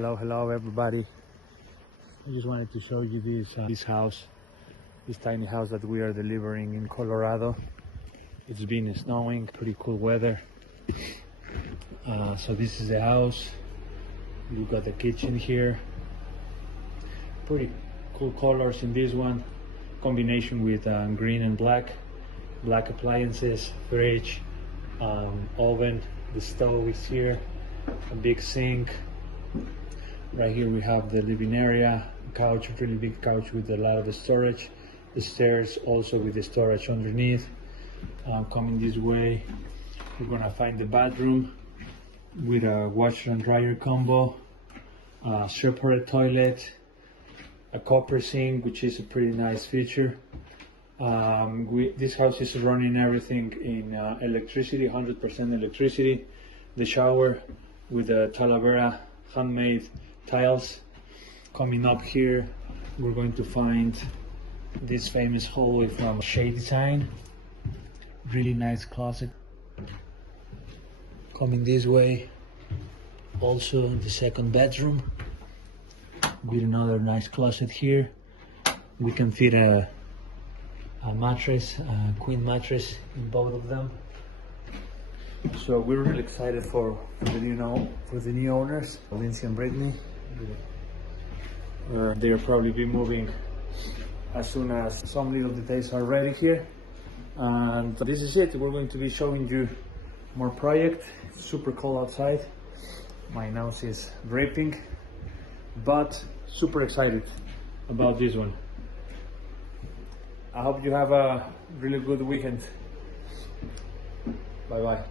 Hello everybody. I just wanted to show you this house, this tiny house that we are delivering in Colorado. It's been snowing, pretty cool weather. So this is the house. You got the kitchen here. Pretty cool colors in this one. Combination with green and black. Black appliances, fridge, oven. The stove is here. A big sink. Right here we have the living area, couch, really big couch with a lot of storage. The stairs also with the storage underneath. Coming this way, we're gonna find the bathroom with a washer and dryer combo, separate toilet, a copper sink, which is a pretty nice feature. This house is running everything in electricity, 100% electricity. The shower with the Talavera handmade tiles. Coming up here, we're going to find this famous hallway from Shaye design. Really nice closet. Coming this way, also the second bedroom with another nice closet here. We can fit a mattress, a queen mattress in both of them. So we're really excited for the new owners, Lindsay and Brittany. They'll probably be moving as soon as some little details are ready here. And this is it. We're going to be showing you more project. It's super cold outside. My nose is dripping, but super excited about this one. I hope you have a really good weekend. Bye bye.